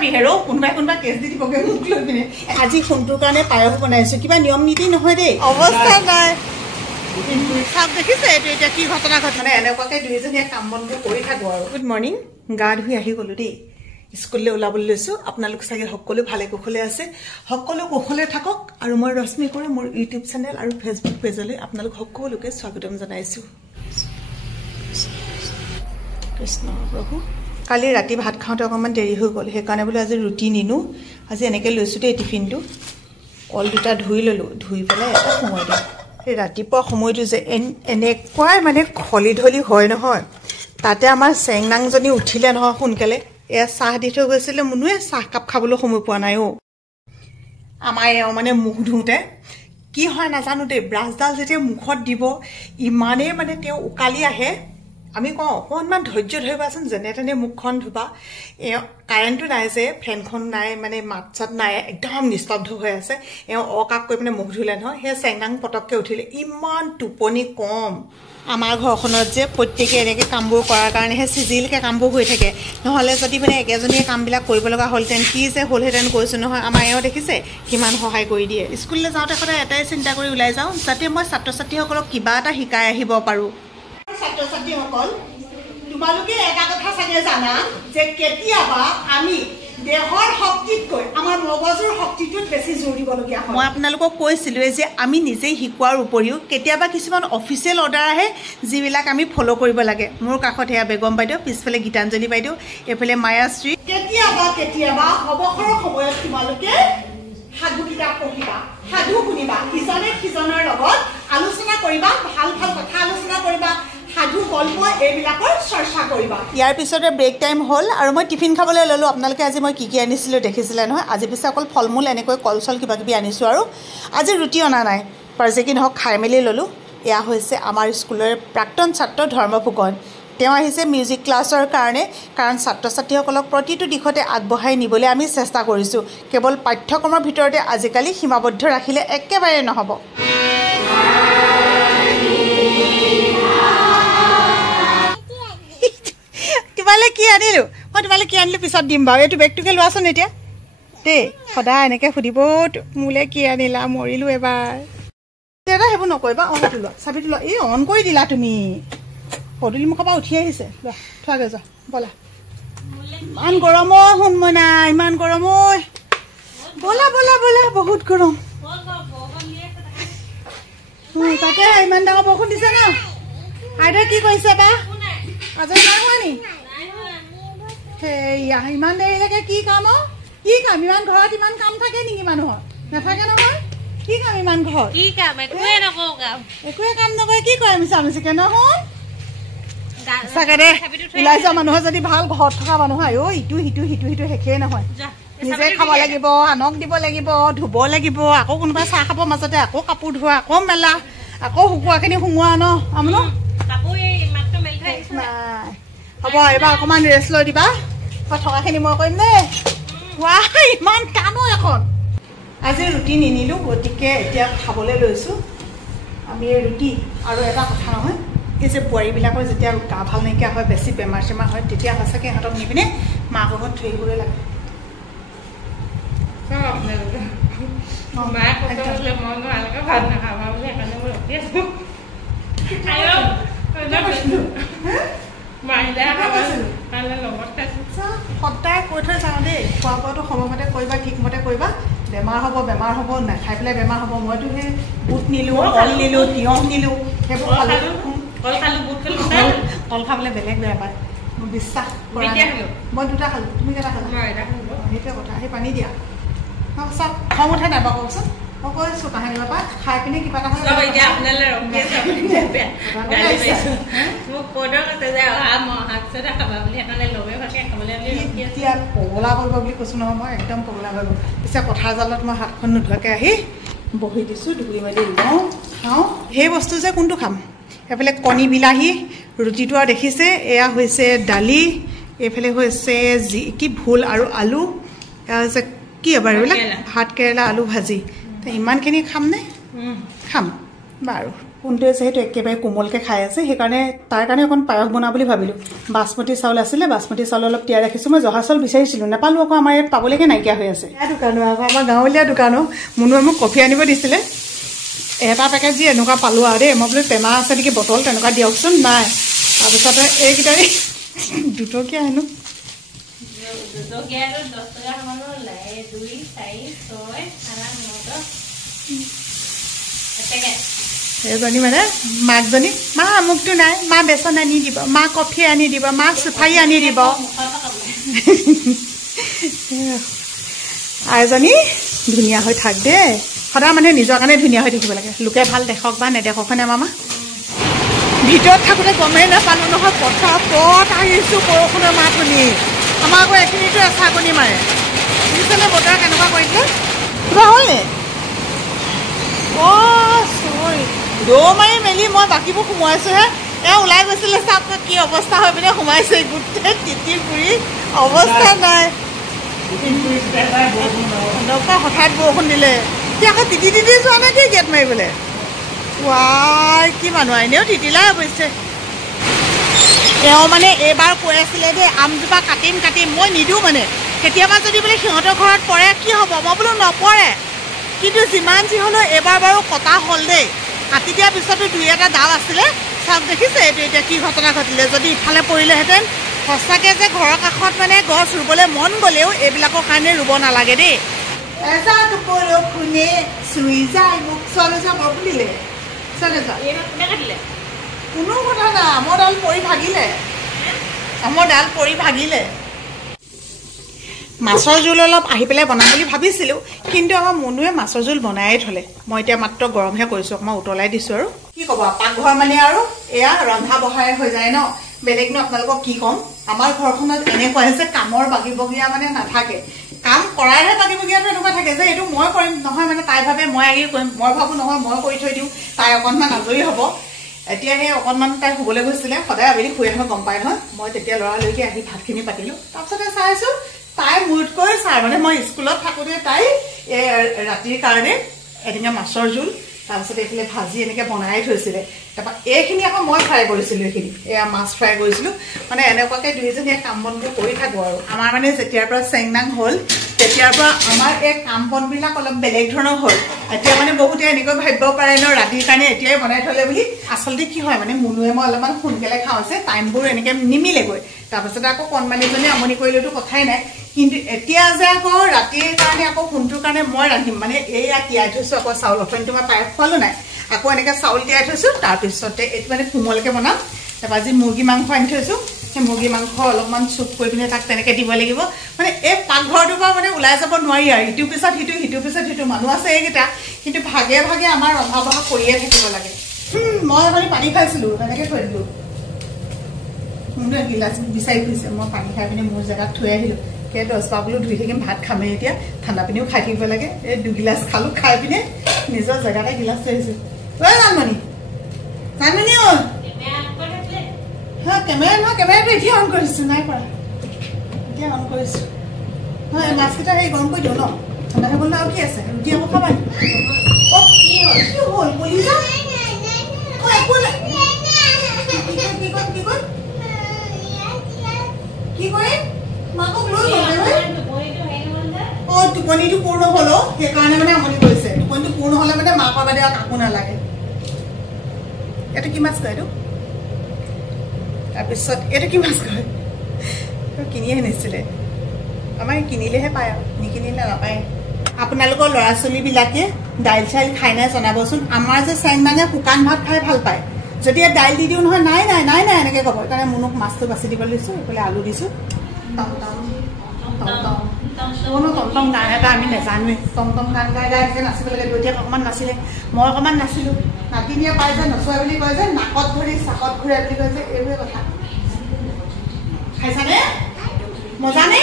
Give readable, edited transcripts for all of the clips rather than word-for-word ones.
খাবি হেৰো কোনোবা কেছ দি দিবগে মোক লৈ পিনে আজি ফোনটোৰ কাৰণে পায়স বনাইছো কিবা নিয়ম নীতি নহয় দেই অৱস্থা নাই সব দেখিছে এইটো এতিয়া কি ঘটনা ঘটনা এনেকুৱাকে দুইজনীয়ে কাম বনবোৰ কৰি থাকো আৰু গুড মৰ্ণিং গা ধুই আহি গলো দেই স্কুললৈ ওলাবলৈ লৈছো আপোনালোক চাগে সকলো ভালে কুশলে আছে সকলো কুশলে থাকক আৰু মই ৰশ্মি কৰি মোৰ ইউটিউব চেনেল আৰু ফেচবুক পেজলৈ আপোনালোক সকলোকে স্বাগতম জনাইছো কৃষ্ণ প্ৰভু কালি ৰাতি ভাত খাওঁতে অকণমান দেৰি হৈ গ'ল সেইকাৰণে বোলে আজি ৰুটি নিনো আজি এনেকৈ লৈছোঁ দেই টিফিনটো কল দুটা ধুই ল'লোঁ ধুই পেলাই এটা সোমোৱাই দিওঁ সেই ৰাতিপুৱা সময়টো যে এনেকুৱাই মানে খলি ধলি হয় নহয় তাতে আমাৰ চেংনাংজনী উঠিলে নহয় সোনকালে এয়া চাহ দি থৈ গৈছিলে মুনুৱে চাহকাপ খাবলৈ সময় পোৱা নাই অ' আমাৰ এওঁ মানে মুখ ধুওঁতে কি হয় নাজানো দেই ব্ৰাছডাল যেতিয়া মুখত দিব ইমানেই মানে তেওঁ উকালি আহে আমি কওঁ অকণমান ধৈৰ্য ধৰিবাচোন যেনে তেনে মুখখন ধুবা কাৰেণ্টটো নাই যে ফেনখন নাই মানে মাত চাত নাই একদম নিস্তব্ধ হৈ আছে এওঁ অকাক কৈ পিনে মুখ ধুলে নহয় সেই চেংনাং পটককৈ উঠিলে ইমান টোপনি কম আমাৰ ঘৰখনত যে প্ৰত্যেকে এনেকৈ কামবোৰ কৰাৰ কাৰণেহে চিজিলকৈ কামবোৰ হৈ থাকে নহ'লে যদি মানে একেজনীয়ে কামবিলাক কৰিব লগা হ'লহেঁতেন কি যে হ'লহেঁতেন কৈছোঁ নহয় আমাৰ এওঁ দেখিছে কিমান সহায় কৰি দিয়ে স্কুললৈ যাওঁতে সদায় এটাই চিন্তা কৰি ওলাই যাওঁ যাতে মই ছাত্ৰ ছাত্ৰীসকলক কিবা এটা শিকাই আহিব পাৰোঁ ছাত্ৰ ছাত্ৰীসকল তোমালোকে এটা কথা চাগে জানা যে কেতিয়াবা আমি দেহৰ শক্তিতকৈ আমাৰ মগজুৰ শক্তিটোত বেছি জোৰ দিবলগীয়া হয় মই আপোনালোকক কৈছিলোঁৱে যে আমি নিজেই শিকোৱাৰ উপৰিও কেতিয়াবা কিছুমান অফিচিয়েল অৰ্ডাৰ আহে যিবিলাক আমি ফ'ল' কৰিব লাগে মোৰ কাষত সেয়া বেগম বাইদেউ পিছফালে গীতাঞ্জলি বাইদেউ এইফালে মায়াশ্ৰী কেতিয়াবা অৱসৰৰ সময়ত তোমালোকে সাধু কিতাপ পঢ়িবা সাধু শুনিবা ইজনে সিজনৰ লগত আলোচনা কৰিবা ভাল ভাল কথা আলোচনা কৰিবা সাধু গল্প এইবিলাকৰ চৰ্চা কৰিবা ইয়াৰ পিছতে ব্ৰেক টাইম হ'ল আৰু মই টিফিন খাবলৈ ল'লোঁ আপোনালোকে আজি মই কি আনিছিলোঁ দেখিছিলে নহয় আজি পিছে অকল ফল মূল এনেকৈ কল চল কিবা কিবি আনিছোঁ আৰু আজি ৰুটি অনা নাই বাৰু যে কি নহওক খাই মেলি ল'লোঁ এয়া হৈছে আমাৰ স্কুলৰ প্ৰাক্তন ছাত্ৰ ধৰ্মফুকন তেওঁ আহিছে মিউজিক ক্লাছৰ কাৰণে কাৰণ ছাত্ৰ ছাত্ৰীসকলক প্ৰতিটো দিশতে আগবঢ়াই নিবলৈ আমি চেষ্টা কৰিছোঁ কেৱল পাঠ্যক্ৰমৰ ভিতৰতে আজিকালি সীমাবদ্ধ ৰাখিলে একেবাৰে নহ'ব তোমালৈ কি আনিলোঁ মই তোমালৈ কি আনিলোঁ পিছত দিম বাৰু এইটো বেগটোকে লোৱাচোন এতিয়া দেই সদায় এনেকৈ সুধিব মোলৈ কি আনিলা মৰিলোঁ এবাৰ দাদা সেইবোৰ নকৰিবা অঁ সেইটো লোৱা চাবিটো লোৱা এই অন কৰি দিলা তুমি পদূলি মুখৰ পৰা উঠি আহিছে লোৱা থোৱাগৈ যোৱা ব'লা ইমান গৰম অ' শুনমইনা ইমান গৰম ঐ ব'লা ব'লা ব'লা বহুত গৰম তাকে ইমান ডাঙৰ বৰষুণ দিছে ন আইতাই কি কৰিছে বা আজৰি নাই হোৱা নি সেয়া ইমান দেৰিলৈকে কি কাম অ' কি কাম ইমান ঘৰত ইমান কাম থাকে নেকি মানুহৰ নাথাকে নহয় কি কাম ইমান ঘৰত কি কাম একোৱে নকওঁ কাম একোৱে কাম নকৰে কি কৰে মিছা মিছিকে নহয় চাগে দে ওলাই যোৱা মানুহৰ যদি ভাল ঘৰত থকা মানুহ হয় অ' ইটো সিটো সিটো সিটো শেষেই নহয় নিজে খাব লাগিব আনক দিব লাগিব ধুব লাগিব আকৌ কোনোবাই চাহ খাব মাজতে আকৌ কাপোৰ ধোৱা আকৌ মেলা আকৌ শুকুৱাখিনি সোমোৱা ন আমনো নাই হ'ব এইবাৰ অকণমান ৰেষ্ট লৈ দিবা থকাখিনি মই কৰিম দেই ইমান টানো এখন আজি ৰুটি নিনিলোঁ গতিকে এতিয়া খাবলৈ লৈছোঁ আমি এই ৰুটি আৰু এটা কথা নহয় এই যে বোৱাৰীবিলাকৰ যেতিয়া গা ভাল নাইকিয়া হয় বেছি বেমাৰ চেমাৰ হয় তেতিয়া সঁচাকৈ ইহঁতক নি পিনে মাকৰ ঘৰত থৈ আহিবলৈ লাগে সদায় কৈ থৈ যাওঁ দেই খোৱা বোৱাটো সময়মতে কৰিবা ঠিকমতে কৰিবা বেমাৰ হ'ব নাখাই পেলাই বেমাৰ হ'ব মইতো সেই বুট নিলোঁ কল নিলোঁ তিয়ঁহ নিলোঁ সেইবোৰ কল খাবলৈ বেলেগ বেয়া পায় মোৰ বিশ্বাস মই দুটা খালোঁ তুমি কেইটা খালা সেইটোৱে কথা সেই পানী দিয়া চব খং উঠা নাই বাৰু কওকচোন মই কৈছোঁ কাহানিৰ পৰা খাই পিনে কিবা এটা এতিয়া পগলা কৰিব বুলি কৈছোঁ নহয় মই একদম পগলা কৰিব পিছে পথাৰ জালত মই হাতখন নোধোৱাকৈ আহি বহি দিছোঁ ধুই মেলি লওঁ খাওঁ সেই বস্তু যে কোনটো খাম এইফালে কণী বিলাহী ৰুটিটো আৰু দেখিছে এয়া হৈছে দালি এইফালে হৈছে কি ভোল আৰু আলু এয়া হৈছে কি এবাৰ এইবিলাক ভাত কেৰেলা আলু ভাজি ইমানখিনি খামনে খাম বাৰু কোনটোৱে যিহেতু একেবাৰে কোমলকৈ খাই আছে সেইকাৰণে তাৰ কাৰণে অকণ পায়স বনাওঁ বুলি ভাবিলোঁ। বাচমতি চাউল আছিলে, বাচমতি চাউল অলপ তিয়াই ৰাখিছোঁ। মই জহা চাউল বিচাৰিছিলোঁ, নাপালোঁ আকৌ, আমাৰ ইয়াত পাবলৈকে নাইকিয়া হৈ আছে। এয়া দোকানো আকৌ আমাৰ গাঁৱলীয়া দোকানো। মুনুৱে মোক কফি আনিব দিছিলে, এটা পেকেট যি এনেকুৱা পালোঁ আৰু দেই। মই বোলো টেমা আছে নেকি, বটল তেনেকুৱা দিয়কচোন, নাই। তাৰপিছতে এইকেইটাই দুটকীয়া হেনো, এইজনী মানে মাকজনী, মা আমুকটো নাই, মা বেচন আনি দিব, মা কফি আনি দিব, মা চুফাৰী আনি দিব। আইজনী ধুনীয়া হৈ থাক দেই, সদায় মানুহে নিজৰ কাৰণে ধুনীয়া হৈ থাকিব লাগে, লোকে ভাল দেখক বা নেদেখক হয়নে মামা। ভিতৰত থাকোঁতে গমেই নাপালোঁ নহয়, পথাৰত আহিছোঁ বৰষুণৰ মাত শুনি। আমাৰ আকৌ এইখিনিতো এচাকনি মাৰে, বুজিছেনে বতৰ কেনেকুৱা কৰিছে। কিবা হ'লনে? অ' চৰি, দৌ মাৰি মেলি মই বাকীবোৰ সোমোৱাইছোঁহে। এয়া ওলাই গৈছিলে, চাপ কি অৱস্থা হৈ পিনে সোমাইছে, গোটেই তিতি পুৰি অৱস্থা নাই। এনেকুৱা হঠাৎ বৰষুণ দিলে, সি আকৌ তিতি তিতি যোৱা নাই কি গেট মাৰিবলৈ। ৱাই কি মানুহ এনেও তিতিলাই অৱশ্যে। তেওঁ মানে এইবাৰ কৈ আছিলে দেই, আমজোপা কাটিম কাটিম, মই নিদিওঁ মানে, কেতিয়াবা যদি বোলে সিহঁতৰ ঘৰত পৰে কি হ'ব, মই বোলো নপৰে। কিন্তু যিমান যি হ'লেও এইবাৰ বাৰু কটা হ'ল দেই, কাটি দিয়াৰ পিছতো দুই এটা ডাল আছিলে। চাওক দেখিছে এইটো এতিয়া কি ঘটনা ঘটিলে, যদি ইফালে পৰিলেহেঁতেন। সঁচাকৈ যে ঘৰৰ কাষত মানে গছ ৰুবলৈ মন গ'লেও এইবিলাকৰ কাৰণে ৰুব নালাগে দেই। এজাক বৰষুণে চুই যায় মোক, চলে বুলিলে কোনো কথা নাই, আমৰ ডাল পৰি ভাগিলে, আমৰ ডাল পৰি ভাগিলে। মাছৰ জোল অলপ আহি পেলাই বনাম বুলি ভাবিছিলোঁ, কিন্তু আমাৰ মুনুৱে মাছৰ জোল বনায়ে থ'লে। মই এতিয়া মাত্ৰ গৰমহে কৰিছোঁ, অকণমান উতলাই দিছোঁ। আৰু কি ক'ব, পাকঘৰ মানে আৰু এয়া ৰন্ধা বঢ়াই হৈ যায় ন, বেলেগনো আপোনালোকক কি ক'ম। আমাৰ ঘৰখনত এনেকুৱা হৈছে, কামৰ বাগিবগীয়া মানে নাথাকে, কাম কৰাৰহে বাগিবগীয়াটো এনেকুৱা থাকে যে এইটো মই কৰিম নহয়, মানে তাই ভাবে মই আগে কৰিম, মই ভাবোঁ নহয় মই কৰি থৈ দিওঁ, তাই অকণমান আজৰি হ'ব। এতিয়া সেই অকণমান তাই শুবলৈ গৈছিলে, সদায় আবেলি শুই আহোঁ গম পাই নহয়। মই তেতিয়া লৰালৰিকৈ আহি ভাতখিনি পাতিলোঁ, তাৰপিছতে চাইছোঁ তাই মোতকৈ চাই, মানে মই স্কুলত থাকোঁতে তাই ৰাতিৰ কাৰণে এদিনীয়া মাছৰ জোল, তাৰপিছতে এইফালে ভাজি এনেকৈ বনাই থৈছিলে। তাৰপৰা এইখিনি আকৌ মই ফ্ৰাই কৰিছিলোঁ, এইখিনি এয়া মাছ ফ্ৰাই কৰিছিলোঁ। মানে এনেকুৱাকৈ দুয়োজনীয়ে কাম বনবোৰ কৰি থাকোঁ। আৰু আমাৰ মানে যেতিয়াৰ পৰা চেংনাং হ'ল তেতিয়াৰ পৰা আমাৰ এই কাম বনবিলাক অলপ বেলেগ ধৰণৰ হ'ল। এতিয়া মানে বহুতে এনেকৈ ভাবিব পাৰে ন ৰাতিৰ কাৰণে এতিয়াই বনাই থ'লে বুলি। আচলতে কি হয় মানে, মুনুৱে মই অলপমান সোনকালে খাওঁ যে, টাইমবোৰ এনেকৈ নিমিলেগৈ। তাৰপাছতে আকৌ কণমানিজনী আমনি কৰিলেতো কথাই নাই। কিন্তু এতিয়া যে আকৌ ৰাতিৰ কাৰণে আকৌ সোণটোৰ কাৰণে মই ৰান্ধিম, মানে এয়া তিয়াই থৈছোঁ আকৌ চাউল, অথনিটো মই পায়স খোৱালোঁ নাই, আকৌ এনেকৈ চাউল তিয়াই থৈছোঁ। তাৰপিছতে এইটো মানে কোমলকৈ বনাম। তাৰপৰা আজি মুৰ্গী মাংস আনি থৈছোঁ, সেই মুৰ্গী মাংস অলপমান চুপ কৰি পিনে তাক তেনেকৈ দিব লাগিব। মানে এই পাকঘৰটোৰ পৰা মানে ওলাই যাব নোৱাৰি আৰু, ইটোৰ পিছত সিটো, সিটোৰ পিছত সিটো, মানুহ আছে এইকেইটা, কিন্তু ভাগে ভাগে আমাৰ ৰন্ধা বঢ়া কৰিয়ে থাকিব লাগে। মই মানে পানী খাইছিলোঁ, তেনেকৈ থৈ দিলোঁ। মোৰ গিলাচ বিচাৰি ফুৰিছে, মই পানী খাই পিনে মোৰ জেগাত থৈ আহিলোঁ। সেই 10 পা বোলো ধুই থাকিম, ভাত খামেই এতিয়া, ঠাণ্ডা পানীও খাই থাকিব লাগে। এই 2 গিলাচ খালোঁ, খাই পিনে নিজৰ জেগাতে গিলাচ থৈ আহিছোঁ। ঐ জানমণি, জানমণি ঐ, হ্যাঁ কেমেৰা নহয়, কেমেৰাটো এতিয়া অন কৰিছোঁ, নাই কৰা, এতিয়া অন কৰিছোঁ। হয় এই মাছকেইটা সেই গৰম কৰি দিওঁ ন, ঠাণ্ডা খাবলৈ আৰু কি আছে, ৰুটি আকৌ খাবা। অ' কি হ'ল, কি হ'ল কলিজা? অ' একো নাই, কি কৰিম মাকক লৈ অ' টোপনিটো পূৰ্ণ হ'ল, সেইকাৰণে মানে আমনি কৰিছে। টোপনিটো পূৰ্ণ হ'লে মানে মাকৰ বাদে আৰু কাকো নালাগে। এইটো কি মাছ কয় এইটো? তাৰপিছত এইটো কি মাছ কয়? কিনিয়ে আনিছিলে, আমাৰ কিনিলেহে পায় আৰু নিকিনিলে নাপায়। আপোনালোকৰ ল'ৰা ছোৱালীবিলাকে দাইল চাইল খাই নাই জনাবচোন। আমাৰ যে চেংনাঙে শুকান ভাত খাই ভাল পায়, যদি ইয়াত দাইল দি দিওঁ নহয়, নাই নাই নাই নাই এনেকৈ ক'ব। সেইকাৰণে মুনুক মাছটো বাছি দিবলৈ দিছোঁ, এইফালে আলু দিছোঁ। টমটম গান এটা আমি নাজানোৱেই, টমটম গান গাই গাই এনেকৈ নাচিব লাগে। দুইটাক অকণমান নাছিলে, মই অকণমান নাছিলোঁ। নাতিনীয়ে পাই যে নচোৱা বুলি কয় যে, নাকত ধৰি চাকত ঘূৰাই বুলি কয় যে, এইবোৰে কথা। খাইছানে? মজানে?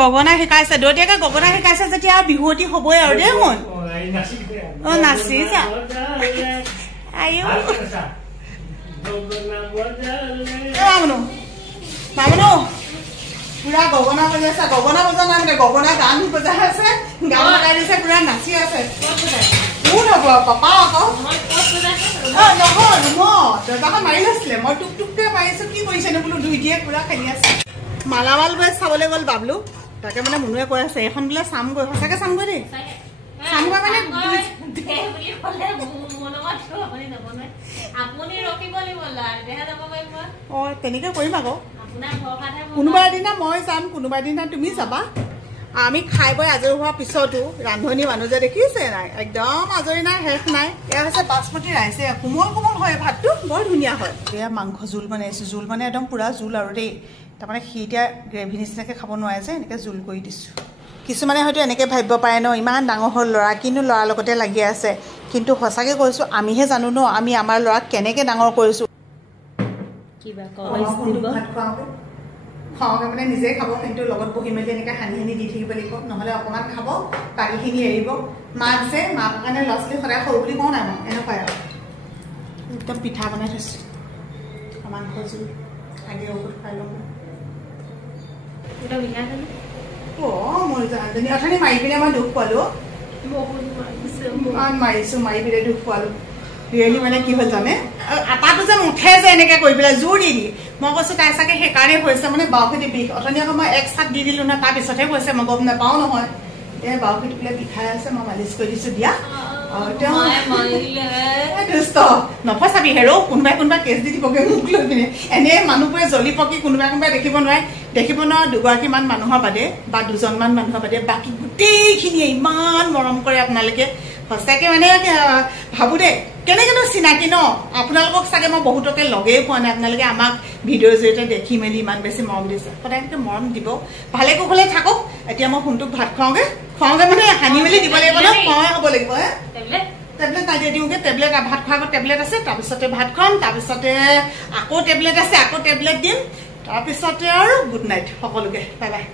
গগনা শিকাইছে, দৌতিয়াকে গগনা শিকাইছে যেতিয়া বিহুৱতী হ'বই আৰু দেই শুন। অ' নাচিছা আয়ো বামুনো বামুনো পুৰা গগনা বজাই আছে গগনা বজা নাই মানে গগনা গান বজাই আছে গান লগাই দিছে পুৰা নাচি আছে কোন হ'ব পাপা আকৌ নহয় ৰুমত দৰ্জাখন মাৰি লৈছিলে মই টুক টুককে পাৰিছো কি কৰিছেনো বোলো দুই দিয়ে পুৰা খেলি আছে মালাৱাল গৈ চাবলৈ গ'ল বাবলু তাকে মানে মুনুৱে কৈ আছে এখন বোলে চামগৈ সঁচাকে চামগৈ দেই চামগৈ মানে তেনেকে কৰিম আকৌ কোনোবা এদিনা মই যাম কোনোবা এদিনা তুমি যাবা আমি খাই বৈ আজৰি হোৱাৰ পিছতো ৰান্ধনি মানুহ যে দেখিছে নাই একদম আজৰি নাই শেষ নাই এয়া হৈছে বাচমতি ৰাইচ কোমল কোমল হয় ভাতটো বৰ ধুনীয়া হয় এয়া মাংস জোল বনাইছোঁ জোল মানে একদম পুৰা জোল আৰু দেই তাৰমানে সি এতিয়া গ্ৰেভি নিচিনাকৈ খাব নোৱাৰে যে এনেকৈ জোল কৰি দিছোঁ কিছুমানে হয়তো এনেকৈ ভাবিব পাৰে ন ইমান ডাঙৰ হ'ল ল'ৰা কিন্তু ল'ৰাৰ লগতে লাগি আছে কিন্তু সঁচাকৈ কৈছোঁ আমিহে জানো ন আমি আমাৰ ল'ৰাক কেনেকৈ ডাঙৰ কৰিছোঁ খাওঁকে মানে নিজে খাব কিন্তু লগত বহি মেলি এনেকৈ সানি সানি দি থাকিব লাগিব নহ'লে অকণমান খাব বাকীখিনি এৰিব মাক যে মাকৰ কাৰণে ল'ৰা ছোৱালী সদায় সৰু বুলি কওঁ নাই মই এনেকুৱাই আৰু একদম পিঠা বনাই থৈছোঁ মাংস জোল আগে ঔষধ খাই ল'ম মোৰ জানজনী অথনি মাৰি পিনে মই দুখ পালোঁ মাৰিছোঁ মাৰি পিনে দুখ পালোঁ ৰিয়েলি মানে কি হ'ল জানে আটাটো যে মুঠে যে এনেকৈ কৰি পেলাই জোৰ দি দি মই কৈছোঁ তাই চাগে সেইকাৰণে হৈছে মানে বাওখেতি বিষ অথনি আকৌ মই এক চাট দি দিলোঁ নহয় তাৰপিছতহে কৈছে মই গম নাপাওঁ নহয় এতিয়া বাওখেতি পেলাই বিষাই আছে মই মালিচ কৰি দিছোঁ দিয়া দুষ্ট নফচাবি হেৰৌ কোনোবাই কোনোবাই কেছ দি দিবগৈ মোক লৈ পিনে এনেই মানুহবোৰে জ্বলি পকি কোনোবাই কোনোবাই দেখিব নোৱাৰে দুগৰাকীমান মানুহৰ বাদে বা দুজনমান মানুহৰ বাদে বাকী গোটেইখিনিয়ে ইমান মৰম কৰে আপোনালোকে সঁচাকৈ মানে ভাবোঁ দেই কেনেকৈনো চিনাকি ন আপোনালোকক চাগে মই বহুতকে লগেই পোৱা নাই আপোনালোকে আমাক ভিডিঅ'ৰ জৰিয়তে দেখি মেলি ইমান বেছি মৰম দিছে সদায় এনেকৈ মৰম দিব ভালে কুশলে থাকক এতিয়া মই ফোনটোক ভাত খুৱাওঁগৈ মানে সানি মেলি দিব লাগিব ন খোৱাই হ'ব লাগিব টেবলেট নাই দিওঁগৈ টেবলেট ভাত খোৱাৰ আগত টেবলেট আছে তাৰপিছতে ভাত খুৱাম তাৰপিছতে আকৌ টেবলেট আছে আকৌ টেবলেট দিম তাৰপিছতে আৰু গুড নাইট সকলোকে বাই বাই